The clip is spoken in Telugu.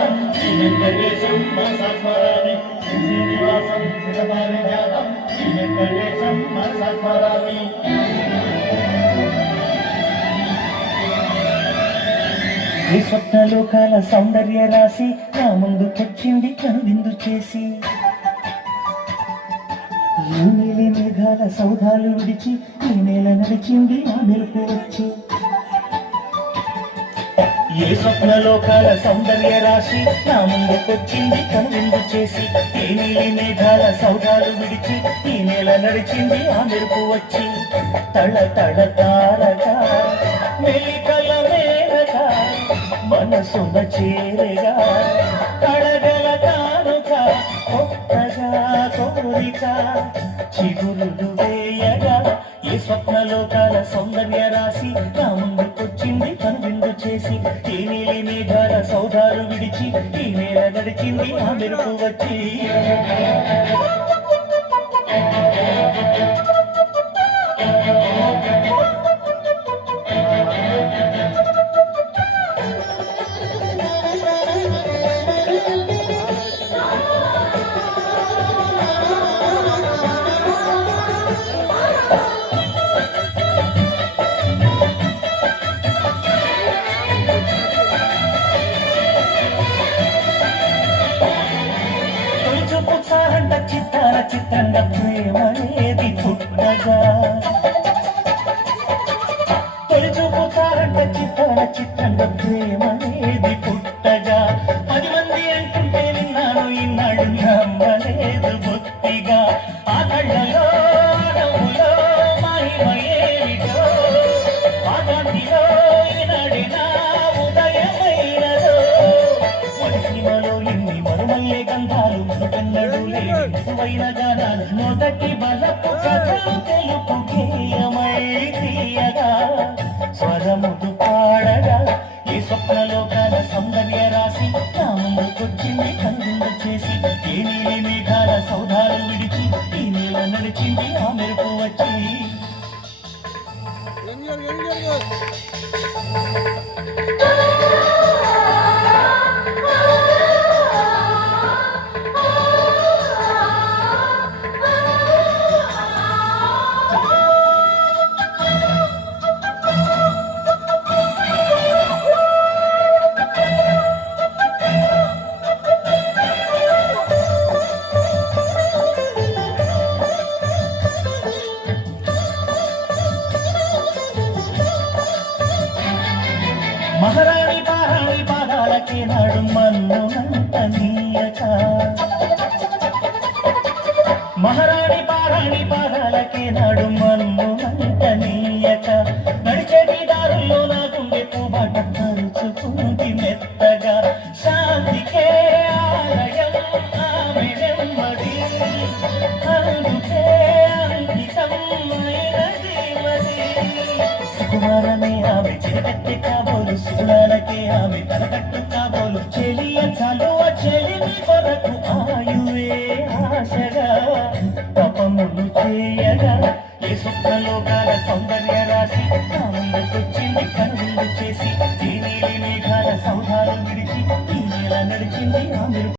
జాతం శ్రీ వెంకటేశం మనసా స్మరామి శ్రీనివాసం శతపారిజాతం శ్రీ వెంకటేశం మనసా స్మరామి. ఈ స్వప్నలోకాల సౌందర్య రాశి నా ముందుకొచ్చింది కనువిందు చేసి, ఈ నీలి మేఘాల సౌధాలు విడిచి ఈ నేల నడిచింది ఆ మెరుపు వచ్చి. ఏ స్వప్నలోకాల సౌందర్య రాశి నా ముందుకొచ్చింది కనువిందు చేసి, ఈ నీలి మేఘాల సౌధాలు విడిచి ఈ నేల నడిచింది ఆ మెరుపు వచ్చి. తళ తళ తారగా మెలికల మేరగా మనసున చేరగా కడగల కానుక కొత్తగా కోరిక చిగురులు వేయగా. ఏ స్వప్నలోకాల సౌందర్య రాశి నా ముందుకొచ్చింది కనువిందు చేసి, ఈ నీలి మేఘాల సౌధాలు విడిచి ఈ నేల నడిచింది ఆ మెరుపు వచ్చి. చిత్తాల చిత్రంగా ప్రేమనేది పుట్టగా, తొలి చూపు చారంట చిత్తాల చిత్రంగా ప్రేమనేది పుట్టగా. 10 మంది అంటుంటే విన్నాను ఈనాడు నమ్మలేదు బొత్తిగా. ఆ కళ్ళలో నవ్వులో మహిమయేమిటో, ఆ గాంధీలో ఈనాడే నా ఉదయమైనదో. మనిషిమలో ఎన్ని మరుమల్లే గంధాలు కన్నడు లేవైన గానాలు మొదటి బలపు కథలు తెలుపు గేయమై తీయగా స్వరములు పాడగా. ఏ స్వప్నలోకాల సౌందర్య రాశి నా ముందుకొచ్చింది కనువిందు చేసి, ఏ నీలి మేఘాల సౌధాలు విడిచి ఈ నేల నడిచింది ఆ మెరుపు వచ్చి. మహారాణి పారాణి పాదాలకే నాడు మన్నునంత నీయక, మహారాణి పారాణి పాదాలకే నాడు మన్నునంత నీయక. నడిచేటి దారుల్లో నా గుండె పూబాట తరుచుకుంది మెత్తగా. శాంతికే ఆలయం ఆమె నెమ్మది, అందుకే అంకితమైనది మది. సుకుమారమే ఆమె చిరకట్టె కాబోలు, సుగుణాలకే ఆమె తలకట్టు కాబోలు. చెలియ చలువ చెలిమి కొరకు ఆయువే ఆశగా తపములు చేయగా. ఏ స్వప్నలోకాల సౌందర్య రాశి నా ముందుకొచ్చింది కనువిందు చేసి, ఈ నీలి మేఘాల సౌధాలు విడిచి ఈ నేల నడిచింది ఆ మెరుపు.